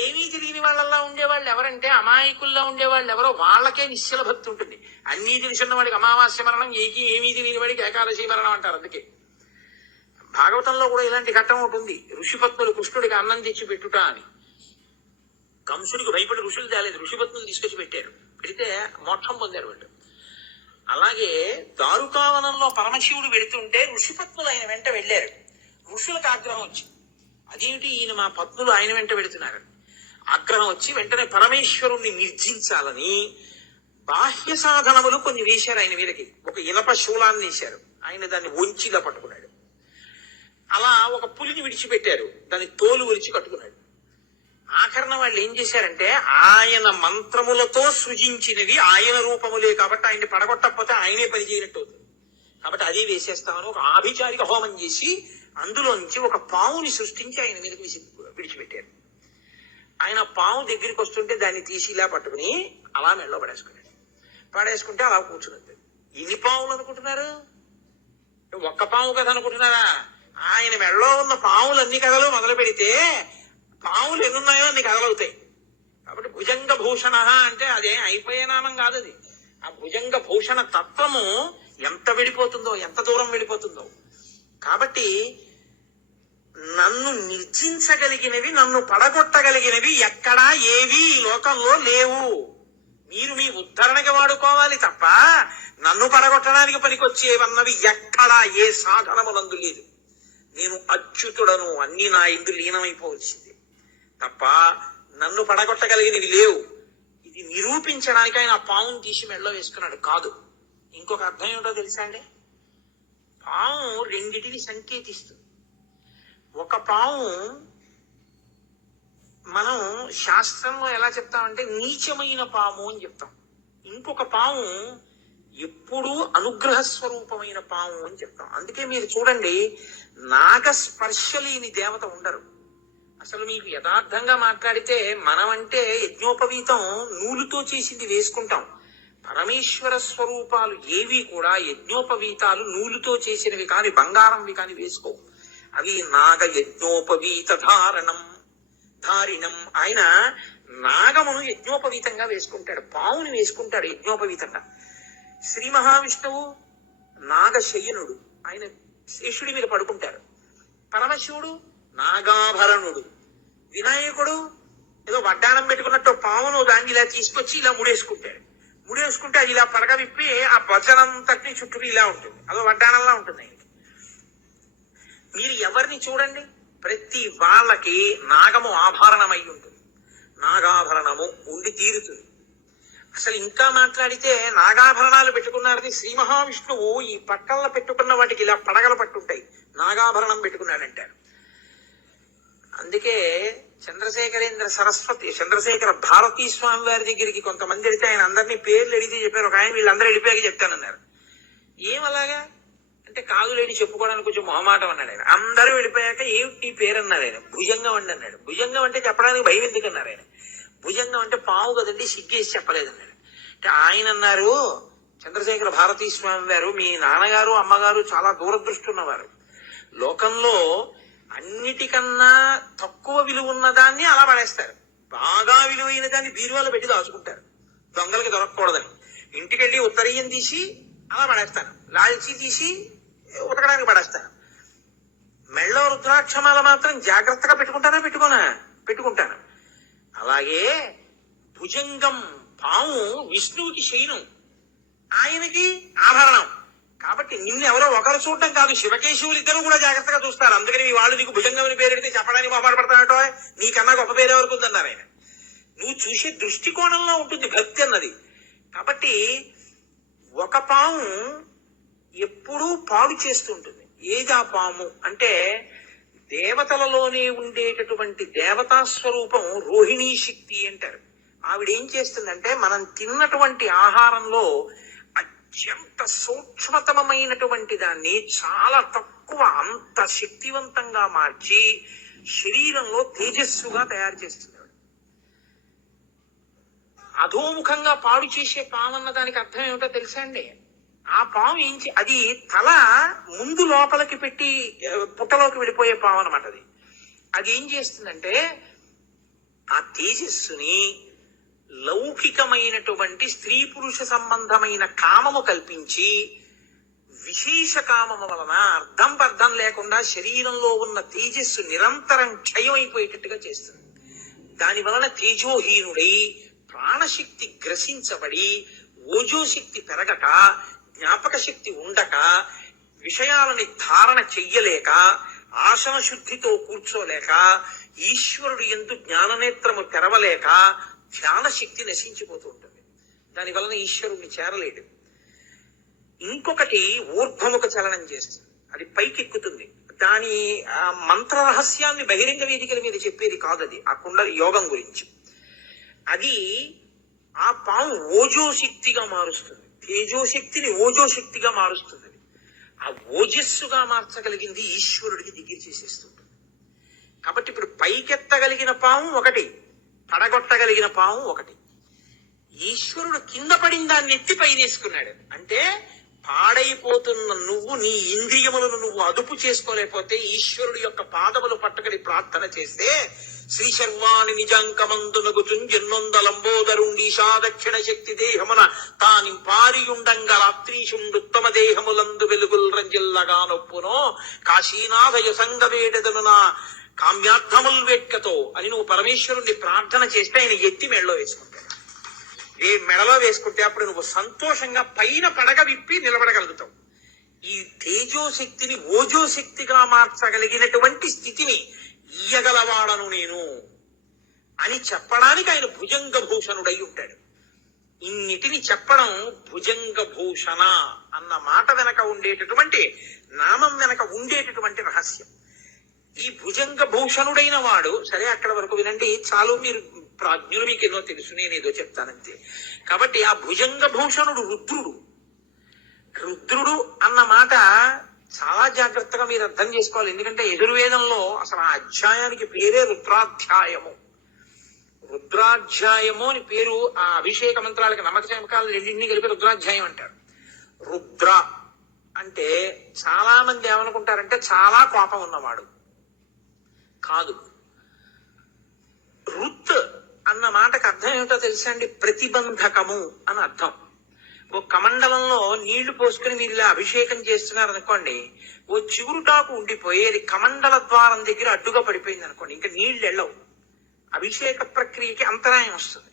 ఏమీ తెలియని వాళ్ళల్లా ఉండేవాళ్ళు ఎవరంటే, అమాయకుల్లా ఉండేవాళ్ళు ఎవరో వాళ్ళకే నిశ్చల భక్తి ఉంటుంది. అన్నీ తెలిసిన వాడికి అమావాస్య మరణం, ఏమీ తెలియని వాడికి ఏకాదశి మరణం అంటారు. అందుకే భాగవతంలో కూడా ఇలాంటి ఘట్టం ఒకటి ఉంది. ఋషిపత్నులు కృష్ణుడికి అన్నం తెచ్చి పెట్టుట అని. కంసుడికి భయపడి ఋషులు తేలేదు, ఋషిపత్నులు తీసుకొచ్చి పెట్టారు. పెడితే మోక్షం పొందారు వాళ్ళు. అలాగే దారుకావనంలో పరమశివుడు వెళుతుంటే ఋషిపత్నులు ఆయన వెంట వెళ్ళారు. ఋషులకు ఆగ్రహం వచ్చి, అదేమిటి ఈయన మా పత్నులు ఆయన వెంట వెళుతున్నారు. ఆగ్రహం వచ్చి వెంటనే పరమేశ్వరుణ్ణి నిర్జించాలని బాహ్య సాధనములు కొన్ని వేశారు ఆయన మీదకి. ఒక ఇనప శూలాన్ని వేశారు, ఆయన దాన్ని వంచిగా పట్టుకున్నాడు. అలా ఒక పులిని విడిచిపెట్టారు, దాన్ని తోలు ఒలిచి కట్టుకున్నాడు. ఆఖరణ వాళ్ళు ఏం చేశారంటే, ఆయన మంత్రములతో సృజించినవి ఆయన రూపములే కాబట్టి ఆయన్ని పడగొట్టకపోతే ఆయనే పని చేయనట్టు అవుతుంది. కాబట్టి అది వేసేస్తామని ఒక ఆభిచారిక హోమం చేసి అందులోంచి ఒక పావుని సృష్టించి ఆయన మీదకి విడిచిపెట్టారు. ఆయన పావు దగ్గరికి వస్తుంటే దాన్ని తీసి ఇలా పట్టుకుని అలా మెడలో పడేసుకుంటే అలా కూర్చున్నది. ఎన్ని పావులు అనుకుంటున్నారు? ఒక్క పావు కథ అనుకుంటున్నారా? ఆయన మెడలో ఉన్న పావులన్నీ కథలు మొదలు పెడితే పావులు ఎన్నున్నాయో అన్ని కథలవుతాయి. కాబట్టి భుజంగ భూషణ అంటే అదే అయిపోయే నామం కాదు అది. ఆ భుజంగ భూషణ తత్వము ఎంత వెళ్ళిపోతుందో, ఎంత దూరం వెళ్ళిపోతుందో. కాబట్టి నన్ను నిర్జించగలిగినవి, నన్ను పడగొట్టగలిగినవి ఎక్కడా ఏవి ఈ లోకంలో లేవు. మీరు మీ ఉద్ధరణకి వాడుకోవాలి తప్ప నన్ను పడగొట్టడానికి పనికొచ్చేవన్నవి ఎక్కడా ఏ సాధనమునందు లేదు. నేను అచ్యుతుడను, అన్ని నా ఇందు లీనమైపోవలసింది తప్ప నన్ను పడగొట్టగలిగినవి లేవు. ఇది నిరూపించడానికి ఆయన ఆ పావును తీసి మెడలో వేసుకున్నాడు కాదు. ఇంకొక అర్థం ఏమిటో తెలుసా అండి? పాము రెండిటిని సంకేతిస్తుంది. ఒక పాము మనం శాస్త్రంలో ఎలా చెప్తామంటే నీచమైన పాము అని చెప్తాం. ఇంకొక పాము ఎప్పుడూ అనుగ్రహ స్వరూపమైన పాము అని చెప్తాం. అందుకే మీరు చూడండి, నాగస్పర్శ లేని దేవత ఉండరు. అసలు మీకు యథార్థంగా మాట్లాడితే మనం అంటే యజ్ఞోపవీతం నూలుతో చేసింది వేసుకుంటాం. పరమేశ్వర స్వరూపాలు ఏవి కూడా యజ్ఞోపవీతాలు నూలుతో చేసినవి కాని, బంగారంవి కాని వేసుకో. అవి నాగ యజ్ఞోపవీత ధారిణం. ఆయన నాగమును యజ్ఞోపవీతంగా వేసుకుంటాడు, పావుని వేసుకుంటాడు యజ్ఞోపవీతంగా. శ్రీ మహావిష్ణువు నాగశయనుడు, ఆయన శేషుడి మీద పడుకుంటారు. పరమశివుడు నాగాభరణుడు. వినాయకుడు ఏదో వడ్డానం పెట్టుకున్నట్టు పావును దాన్ని ఇలా తీసుకొచ్చి ఇలా ముడేసుకుంటాడు. ముడేసుకుంటే అది ఇలా పడగ విప్పి ఆ వజ్రంతటిని చుట్టూ ఇలా ఉంటుంది, అదో వడ్డానంలా ఉంటుంది ఆయనకి. మీరు ఎవరిని చూడండి, ప్రతి వాళ్ళకి నాగము ఆభరణమై ఉంటుంది, నాగాభరణము ఉండి తీరుతుంది. అసలు ఇంకా మాట్లాడితే నాగాభరణాలు పెట్టుకున్నారని శ్రీ మహావిష్ణువు ఈ పక్కల్లో పెట్టుకున్న వాటికి ఇలా పడగలు పట్టుంటాయి, నాగాభరణం పెట్టుకున్నాడంటారు. అందుకే చంద్రశేఖర భారతీ స్వామి వారి దగ్గరికి కొంతమంది వెళితే ఆయన అందరినీ పేర్లు అడిగితే చెప్పారు. ఒక ఆయన వీళ్ళందరూ వెళ్ళిపోయాక చెప్తానన్నారు. ఏమలాగా అంటే కాదులేడి చెప్పుకోవడానికి కొంచెం మొహమాటం అన్నాడు ఆయన. అందరూ వెళ్ళిపోయాక ఏమిటి నీ పేరు అన్నారు ఆయన. భుజంగం అండి అన్నాడు. భుజంగం అంటే చెప్పడానికి భయం ఎందుకు అన్నారు ఆయన. భుజంగం అంటే పావు కదండి, సిగ్గేసి చెప్పలేదన్నాడు. అంటే ఆయన అన్నారు, చంద్రశేఖర భారతీ స్వామి వారు, మీ నాన్నగారు అమ్మగారు చాలా దూరదృష్టి ఉన్నవారు. లోకంలో అన్నిటికన్నా తక్కువ విలువ ఉన్న దాన్ని అలా పడేస్తారు. బాగా విలువైన దాన్ని బీరువాలో పెట్టి దాచుకుంటారు దొంగలకి దొరకకూడదని. ఇంటికెళ్ళి ఉత్తరీయం తీసి అలా పడేస్తాను, లాల్చీ తీసి ఉతకడానికి పడేస్తాను. మెళ్ళో రుద్రాక్షమాల మాత్రం జాగ్రత్తగా పెట్టుకుంటాను. అలాగే భుజంగం పాము విష్ణువుకి శయనం, ఆయనకి ఆభరణం. కాబట్టి నిన్ను ఎవరో ఒకరు చూడటం కాదు, శివకేశవులు ఇద్దరు కూడా జాగ్రత్తగా చూస్తారు. అందుకని మీ వాళ్ళు నీకు భుజంగం పేరెడితే చెప్పడానికి మొహమాటపడతానటో, నీకన్నా గొప్ప పేరు ఎవరికి ఉందన్నారు ఆయన. నువ్వు చూసే దృష్టికోణంలో ఉంటుంది భక్తి అన్నది. కాబట్టి ఒక పాము ఎప్పుడూ పాడు చేస్తూ ఉంటుంది. ఏది ఆ పాము అంటే దేవతలలోనే ఉండేటటువంటి దేవతా స్వరూపం రోహిణీ శక్తి అంటారు. ఆవిడేం చేస్తుందంటే మనం తిన్నటువంటి ఆహారంలో అత్యంత సూక్ష్మతమైనటువంటి దాన్ని చాలా తక్కువ అంత శక్తివంతంగా మార్చి శరీరంలో తేజస్సుగా తయారు చేస్తుంది. అధోముఖంగా పాడు చేసే పాము అన్న దానికి అర్థం ఏమిటో తెలుసా అండి? ఆ పాము అది తల ముందు లోపలికి పెట్టి పుట్టలోకి వెళ్ళిపోయే పాము అనమాట. అది ఏం చేస్తుందంటే ఆ తేజస్సుని లౌకికమైనటువంటి స్త్రీ పురుష సంబంధమైన కామము కల్పించి విశేష కామము వలన అర్థం లేకుండా శరీరంలో ఉన్న తేజస్సు నిరంతరం క్షయమైపోయేటట్టుగా చేస్తుంది. దాని వలన తేజోహీనుడై ప్రాణశక్తి గ్రసించబడి ఓజోశక్తి పెరగక జ్ఞాపక శక్తి ఉండక విషయాలని ధారణ చెయ్యలేక ఆసన శుద్ధితో కూర్చోలేక ఈశ్వరుడు యందు జ్ఞాననేత్రము తెరవలేక ధ్యాన శక్తి నశించిపోతూ ఉంటుంది. దాని వలన ఈశ్వరుణ్ణి చేరలేడు. ఇంకొకటి ఊర్ధ్వముఖ చలనం చేస్తుంది, అది పైకెక్కుతుంది. దాని మంత్ర రహస్యాన్ని బహిరంగ వేదికల మీద చెప్పేది కాదు, అది ఆ కుండ యోగం గురించి. అది ఆ పాము ఓజోశక్తిగా మారుస్తుంది, తేజోశక్తిని ఓజోశక్తిగా మారుస్తుంది. ఆ ఓజస్సుగా మార్చగలిగింది ఈశ్వరుడికి దగ్గర చేసేస్తుంటుంది. కాబట్టి ఇప్పుడు పైకెత్తగలిగిన పాము ఒకటి, పడగొట్టగలిగిన పాము ఒకటి. ఈశ్వరుడు కింద పడిన దాన్ని ఎత్తి పైనేసుకున్నాడు. అంటే పాడైపోతున్న నువ్వు నీ ఇంద్రియములను నువ్వు అదుపు చేసుకోలేకపోతే ఈశ్వరుడు యొక్క పాదములు పట్టుకని ప్రార్థన చేస్తే శ్రీ శర్వాణి నిజంకమందునగుచుంజెన్నొందలంబోదరుండీశా దక్షిణ శక్తి దేహమున తాని పారియుండంగ రాత్రీషుండుత్తమ దేహములందు వెలుగుల్ రంజిల్లగా నొప్పునో కాశీనాథయ సంగవేడదను నా కామ్యార్థముల్ వేట్కతో అని నువ్వు పరమేశ్వరుణ్ణి ప్రార్థన చేస్తే ఆయన ఎత్తి మెడలో వేసుకుంటాడు. మెడలో వేసుకుంటే అప్పుడు నువ్వు సంతోషంగా పైన పడగ విప్పి నిలబడగలుగుతావు. ఈ తేజోశక్తిని ఓజోశక్తిగా మార్చగలిగినటువంటి స్థితిని ఇయ్యగలవాడను నేను అని చెప్పడానికి ఆయన భుజంగ భూషణుడై ఉంటాడు. ఇన్నిటిని చెప్పడం భుజంగ భూషణ అన్న మాట వెనక ఉండేటటువంటి నామం వెనక ఉండేటటువంటి రహస్యం. ఈ భుజంగ భూషణుడైన వాడు సరే అక్కడ వరకు వినండి చాలు, మీరు ప్రాజ్ఞులు, మీకు ఏదో తెలుసు, నేనేదో చెప్తానంతే. కాబట్టి ఆ భుజంగ భూషణుడు రుద్రుడు అన్న మాట చాలా జాగ్రత్తగా మీరు అర్థం చేసుకోవాలి. ఎందుకంటే యజుర్వేదంలో అసలు ఆ అధ్యాయానికి పేరే రుద్రాధ్యాయము. రుద్రాధ్యాయము అని పేరు. ఆ అభిషేక మంత్రాలకి నమ్మక చమకాలు రెండింటినీ కలిపి రుద్రాధ్యాయం అంటారు. రుద్ర అంటే చాలా మంది ఏమనుకుంటారంటే చాలా కోపం ఉన్నవాడు కాదు. రుత్ అన్న మాటకు అర్థం ఏమిటో తెలుసా అండి? ప్రతిబంధకము అని అర్థం. ఓ కమండలంలో నీళ్లు పోసుకుని మీరు ఇలా అభిషేకం చేస్తున్నారు అనుకోండి, ఓ చిగురుటాకు ఉండిపోయి అది కమండల ద్వారం దగ్గర అడ్డుగా పడిపోయింది అనుకోండి, ఇంకా నీళ్లు వెళ్ళవు, అభిషేక ప్రక్రియకి అంతరాయం వస్తుంది.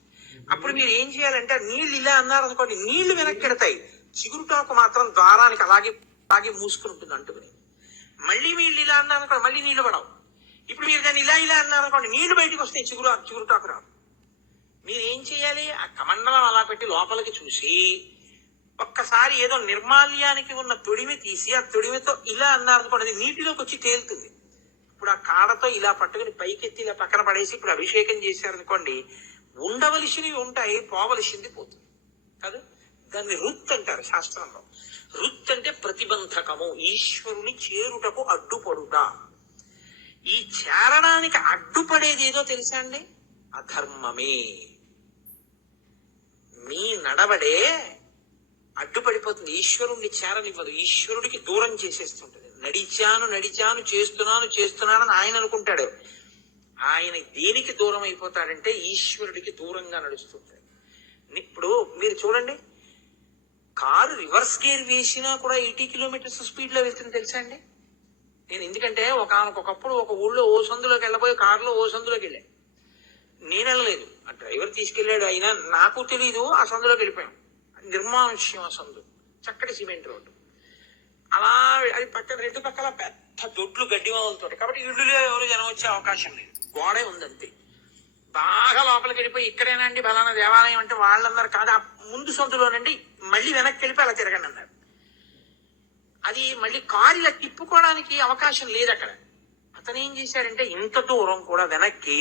అప్పుడు మీరు ఏం చేయాలంటే నీళ్లు ఇలా అన్నారు అనుకోండి, నీళ్లు వెనక్కెడతాయి, చిగురుటాకు మాత్రం ద్వారానికి అలాగే మూసుకుని ఉంటుంది అంటుకుని. మళ్ళీ మీరు ఇలా అన్నారు అనుకోండి, మళ్ళీ నీళ్లు పడవు. ఇప్పుడు మీరు దాన్ని ఇలా అన్నారు అనుకోండి, నీళ్లు బయటకు వస్తాయి, చిగురుటాకు రాదు. మీరు ఏం చేయాలి? ఆ కమండలం అలా పెట్టి లోపలికి చూసి ఒక్కసారి ఏదో నిర్మాల్యానికి ఉన్న తొడిమి తీసి ఆ తొడిమితో ఇలా అన్నారు అనుకోండి, అది నీటిలోకి వచ్చి తేలుతుంది. ఇప్పుడు ఆ కాడతో ఇలా పట్టుకుని పైకెత్తి ఇలా పక్కన పడేసి ఇప్పుడు అభిషేకం చేశారనుకోండి, ఉండవలసినవి ఉంటాయి, పోవలసింది పోతుంది కాదు. దాన్ని రుత్ అంటారు శాస్త్రంలో. రుత్ అంటే ప్రతిబంధకము, ఈశ్వరుని చేరుటకు అడ్డుపడుట. ఈ చేరడానికి అడ్డుపడేది ఏదో తెలుసా అండి? అధర్మమే. మీ నడవడే అడ్డుపడిపోతుంది, ఈశ్వరుణ్ణి చేరనివ్వదు, ఈశ్వరుడికి దూరం చేసేస్తుంటది. నడిచాను చేస్తున్నానని ఆయన అనుకుంటాడు. ఆయన దేనికి దూరం అయిపోతాడంటే ఈశ్వరుడికి దూరంగా నడుస్తుంటాడు. ఇప్పుడు మీరు చూడండి, కారు రివర్స్ గేర్ వేసినా కూడా 80 కిలోమీటర్స్ స్పీడ్ లో వెళ్తుంది తెలుసా అండి? నేను ఎందుకంటే ఒకప్పుడు ఒక ఊళ్ళో ఓ సందులోకి వెళ్ళబోయి కారులో ఓ సందులోకి వెళ్ళాను. నేను వెళ్ళలేదు, ఆ డ్రైవర్ తీసుకెళ్లాడు. అయినా నాకు తెలీదు, ఆ సందులోకి వెళ్ళిపోయాం. నిర్మానుష్యం ఆ సందు, చక్కటి సిమెంట్ రోడ్డు. అలా అది పక్కన రెండు పక్కల పెద్ద దొడ్లు గడ్డి వాములతో, కాబట్టి ఇళ్ళులో ఎవరు జనం వచ్చే అవకాశం లేదు, గోడే ఉందంతే. బాగా లోపలికి వెళ్ళిపోయి ఇక్కడేనండి బలానా దేవాలయం అంటే వాళ్ళందరూ కాదు, ఆ ముందు సందులోనండి, మళ్ళీ వెనక్కి వెళ్ళిపోయి అలా తిరగండి అన్నారు. అది మళ్ళీ కారు ఇలా తిప్పుకోవడానికి అవకాశం లేదు అక్కడ. అతను ఏం చేశాడంటే ఇంత దూరం కూడా వెనక్కి,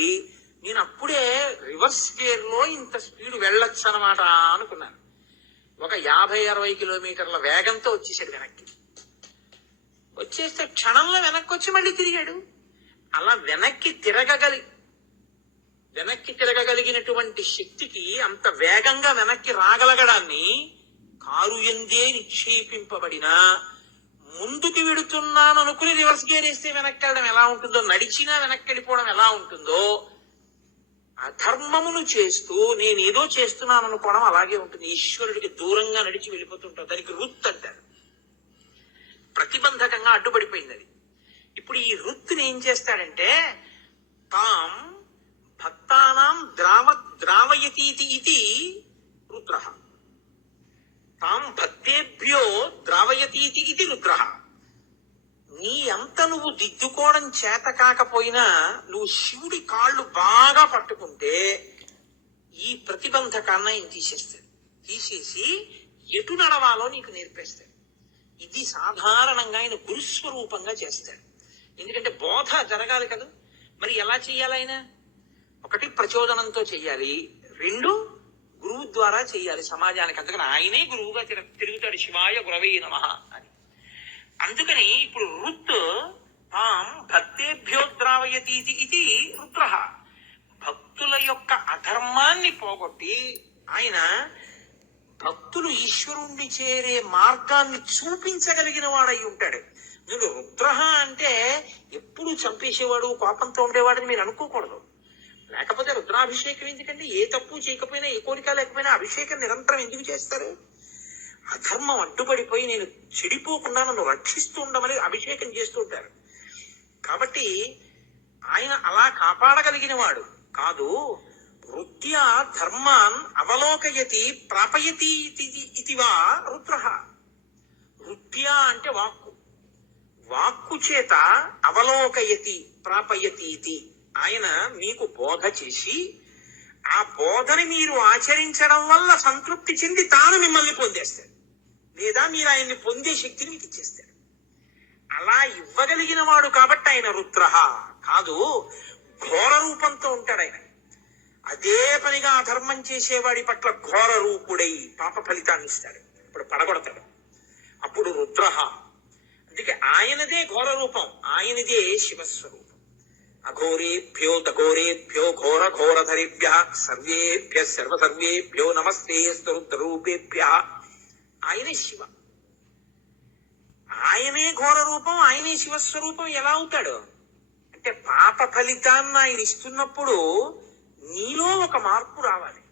నేను అప్పుడే రివర్స్ గేర్ లో ఇంత స్పీడ్ వెళ్ళొచ్చు అనమాట అనుకున్నాను. ఒక 50-60 కిలోమీటర్ల వేగంతో వచ్చేసాడు వెనక్కి. వచ్చేస్తే క్షణంలో వెనక్కి వచ్చి మళ్ళీ తిరిగాడు. అలా వెనక్కి తిరగగలిగినటువంటి శక్తికి, అంత వేగంగా వెనక్కి రాగలగడాన్ని కారు ఎందే నిక్షేపింపబడిన, ముందుకు వెడుతున్నాను అనుకుని రివర్స్ గేర్ వేస్తే వెనక్కి వెళ్ళడం ఎలా ఉంటుందో, నడిచినా వెనక్కి వెళ్ళిపోవడం ఎలా ఉంటుందో, అధర్మమును చేస్తూ నేనేదో చేస్తున్నాను అనుకోవడం అలాగే ఉంటుంది. ఈశ్వరుడికి దూరంగా నడిచి వెళ్ళిపోతుంటారు. దానికి రుత్ అంటారు. ప్రతిబంధకంగా అడ్డుపడిపోయింది అది. ఇప్పుడు ఈ రుత్తుని ఏం చేస్తాడంటే, తాం భక్తానాం ద్రావయతీతి ఇది రుద్రః, తాం భక్తేభ్యో ద్రావయతీతి ఇది రుద్రః. నీ అంత నువ్వు దిద్దుకోవడం చేత కాకపోయినా నువ్వు శివుడి కాళ్ళు బాగా పట్టుకుంటే ఈ ప్రతిబంధకాన్ని ఆయన తీసేసి ఎటు నడవాలో నీకు నేర్పేస్తాడు. ఇది సాధారణంగా ఆయన గురుస్వరూపంగా చేస్తాడు. ఎందుకంటే బోధ జరగాలి కదా, మరి ఎలా చెయ్యాలి ఆయన? ఒకటి ప్రచోదనంతో చెయ్యాలి, రెండు గురువు ద్వారా చెయ్యాలి సమాజానికి. అందుకని ఆయనే గురువుగా తిరుగుతాడు, శివాయ గురవే నమః అని. అందుకని ఇప్పుడు రుత్ తాం భక్తేభ్యో ద్రావయతీతి ఇది రుద్రః. భక్తుల యొక్క అధర్మాన్ని పోగొట్టి ఆయన భక్తులు ఈశ్వరుణ్ణి చేరే మార్గాన్ని చూపించగలిగిన వాడై ఉంటాడు. మీరు రుద్రః అంటే ఎప్పుడు చంపేసేవాడు, కోపంతో ఉండేవాడని మీరు అనుకోకూడదు. లేకపోతే రుద్రాభిషేకం ఎందుకంటే, ఏ తప్పు చేయకపోయినా, ఏ కోరిక లేకపోయినా అభిషేకం నిరంతరం ఎందుకు చేస్తారు? అధర్మం అడ్డుపడిపోయి నేను చెడిపోకుండా నన్ను రక్షిస్తూ ఉండమని అభిషేకం చేస్తూ ఉంటారు. కాబట్టి ఆయన అలా కాపాడగలిగిన వాడు కాదు. వృత్యా ధర్మాన్ అవలోకయతి ప్రాపయతి ఇతివా రుద్రః. వృత్యా అంటే వాక్కు చేత అవలోకయతి ప్రాపయతి ఇది. ఆయన మీకు బోధ చేసి ఆ బోధని మీరు ఆచరించడం వల్ల సంతృప్తి చెంది తాను మిమ్మల్ని పొందేస్తాడు, లేదా మీరు ఆయన్ని పొందే శక్తిని మీకు ఇచ్చేస్తాడు. అలా ఇవ్వగలిగిన వాడు కాబట్టి ఆయన రుద్రః కాదు, ఘోర రూపంతో ఉంటాడు ఆయన. అదే పనిగా అధర్మం చేసేవాడి పట్ల ఘోర రూపుడై పాప ఫలితాన్ని ఇస్తాడు, ఇప్పుడు పడగొడతాడు, అప్పుడు రుద్రః. అందుకే ఆయనదే ఘోర రూపం, ఆయనదే శివస్వరూపం. అఘోరేభ్యో దఘోరేభ్యో ఘోర ఘోరధరేభ్యః సర్వేభ్యః సర్వసర్వేభ్యో నమస్తే రుద్రరూపేభ్యః. ఆయనే శివ, ఆయనే ఘోర రూపం, ఆయనే శివస్వరూపం. ఎలా అవుతాడు అంటే, పాప ఫలితాన్ని ఆయన ఇస్తున్నప్పుడు నీలో ఒక మార్పు రావాలి.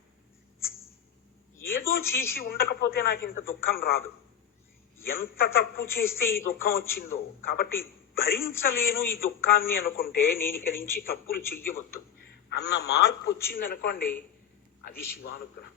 ఏదో చేసి ఉండకపోతే నాకు ఇంత దుఃఖం రాదు, ఎంత తప్పు చేస్తే ఈ దుఃఖం వచ్చిందో, కాబట్టి భరించలేను ఈ దుఃఖాన్ని అనుకుంటే నేను ఇక నుంచి తప్పులు చెయ్యవద్దు అన్న మార్పు వచ్చిందనుకోండి, అది శివానుగ్రహం.